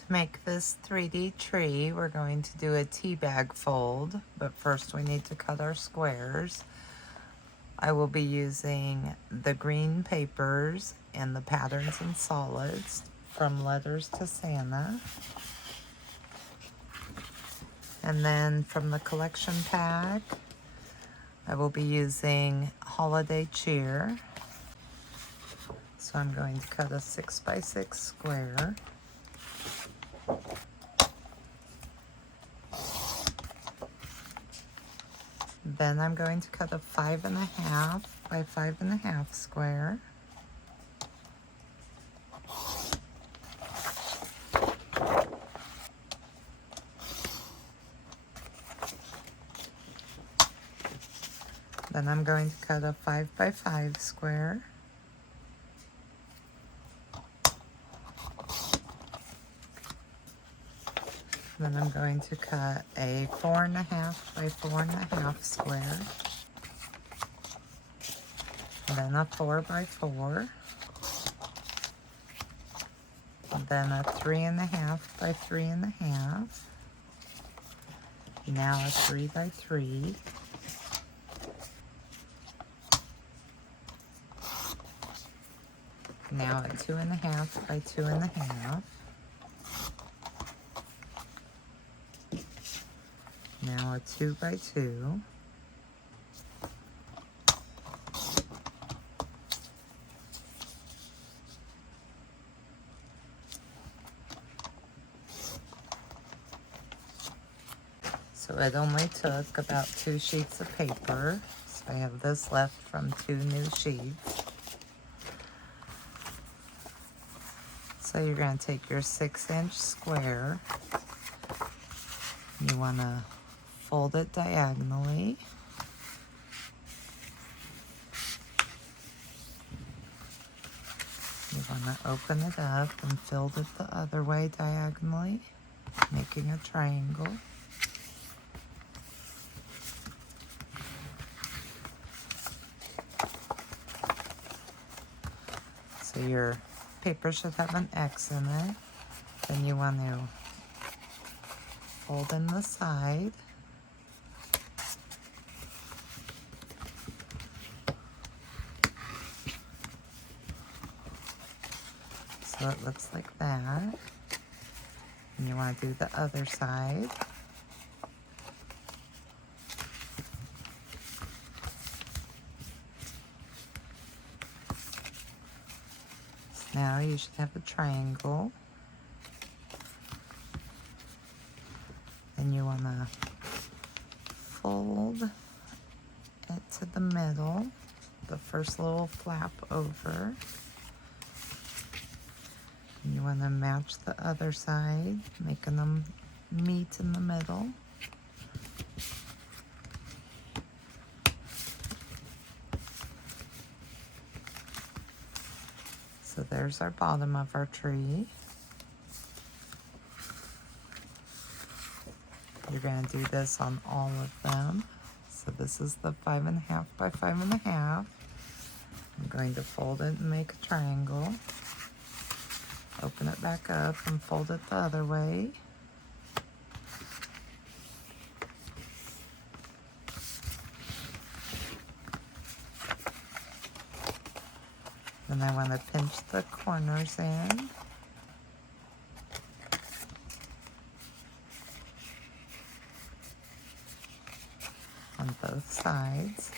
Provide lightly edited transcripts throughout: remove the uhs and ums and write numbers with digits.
To make this 3D tree, we're going to do a tea bag fold, but first we need to cut our squares. I will be using the green papers and the patterns and solids from Letters to Santa. And then from the collection pack, I will be using Holiday Cheer. So I'm going to cut a 6x6 square. Then I'm going to cut a 5.5 by 5.5 square. Then I'm going to cut a 5 by 5 square. Then I'm going to cut a 4.5 by 4.5 square. Then a 4 by 4. Then a 3.5 by 3.5. Now a 3 by 3. Now a 2.5 by 2.5. Now a 2 by 2. So it only took about 2 sheets of paper. So I have this left from 2 new sheets. So you're going to take your 6-inch square. You want to fold it diagonally. You want to open it up and fold it the other way diagonally, making a triangle. So your paper should have an X in it. Then you want to fold in the side. So it looks like that. And you want to do the other side. Now you should have a triangle. Then you want to fold it to the middle, the first little flap over. And you want to match the other side, making them meet in the middle. So there's our bottom of our tree. You're going to do this on all of them. So this is the 5.5 by 5.5. I'm going to fold it and make a triangle. Open it back up and fold it the other way. Then I want to pinch the corners in. On both sides.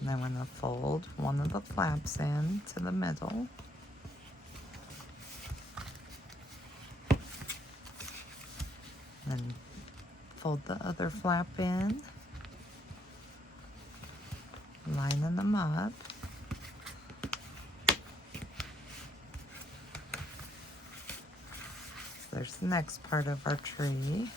And I want to fold one of the flaps in to the middle. And fold the other flap in. Lining them up. There's the next part of our tree.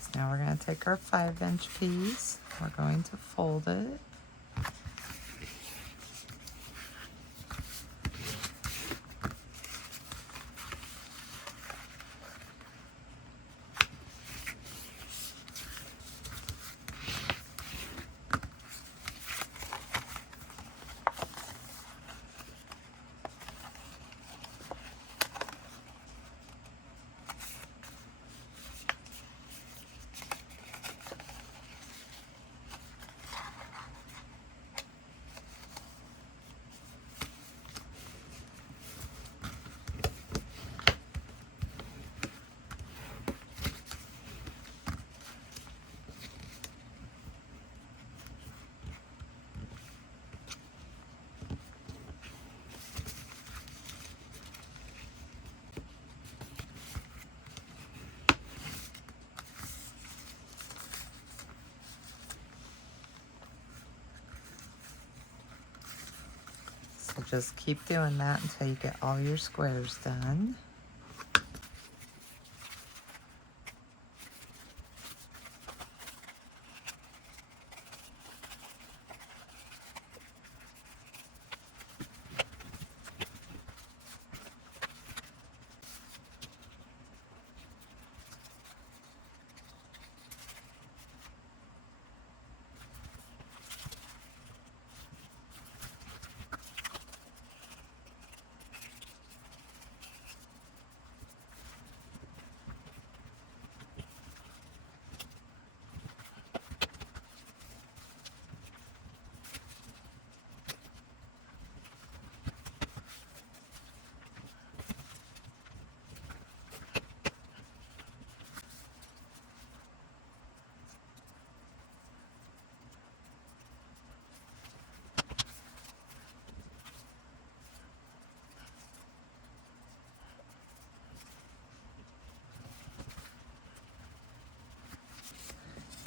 So now we're going to take our 5-inch piece. We're going to fold it. just keep doing that until you get all your squares done.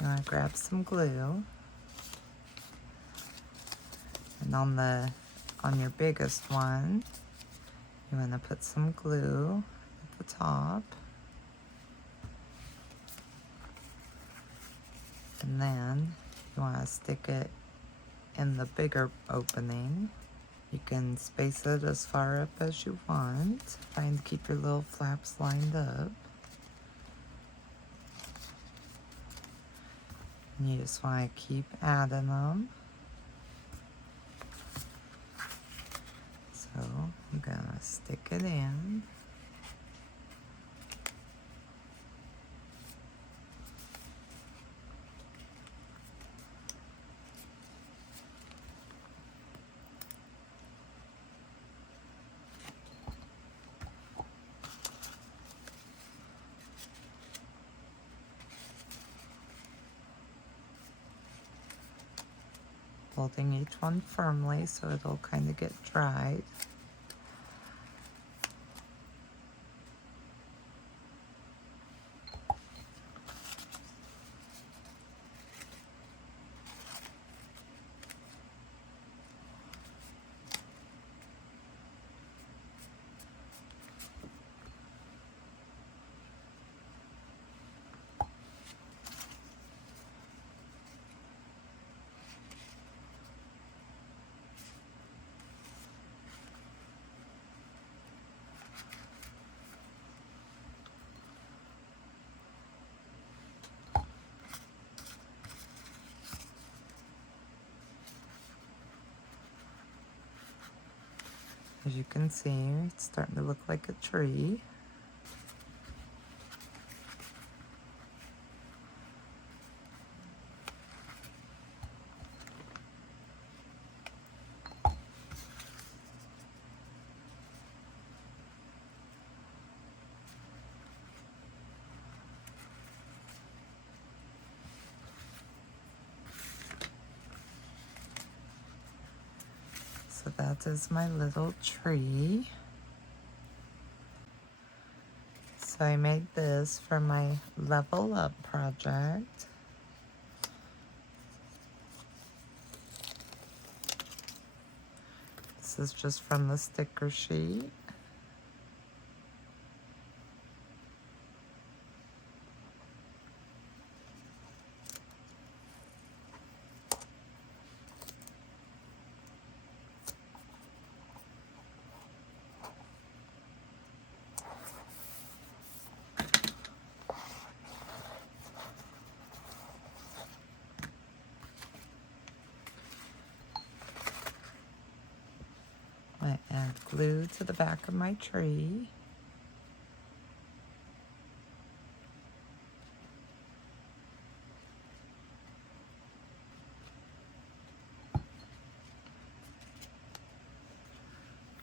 You want to grab some glue, and on your biggest one, you want to put some glue at the top, and then you want to stick it in the bigger opening. You can space it as far up as you want. Trying to keep your little flaps lined up. And you just want to keep adding them. So I'm gonna stick it in. Holding each one firmly so it'll kind of get dried. As you can see, it's starting to look like a tree. So that is my little tree. So I made this for my Level Up project. This is just from the sticker sheet. I add glue to the back of my tree.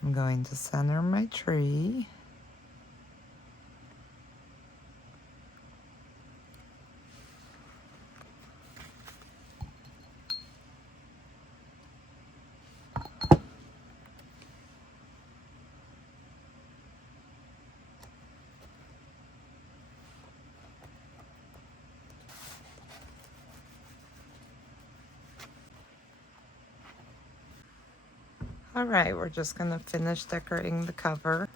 I'm going to center my tree. Alright, we're just going to finish decorating the cover.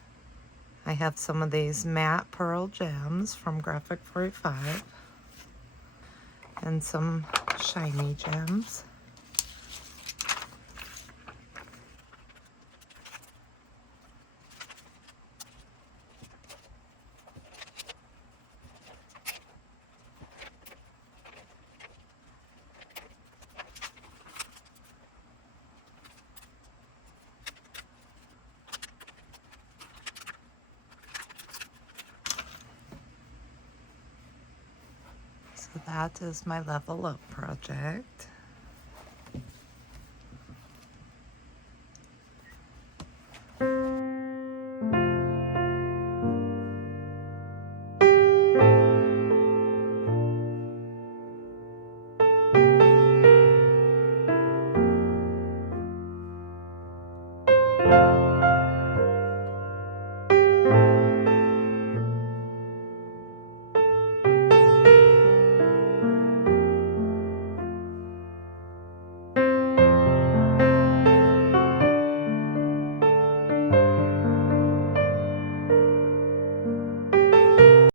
I have some of these matte pearl gems from Graphic 45 and some shiny gems. So that is my level up project.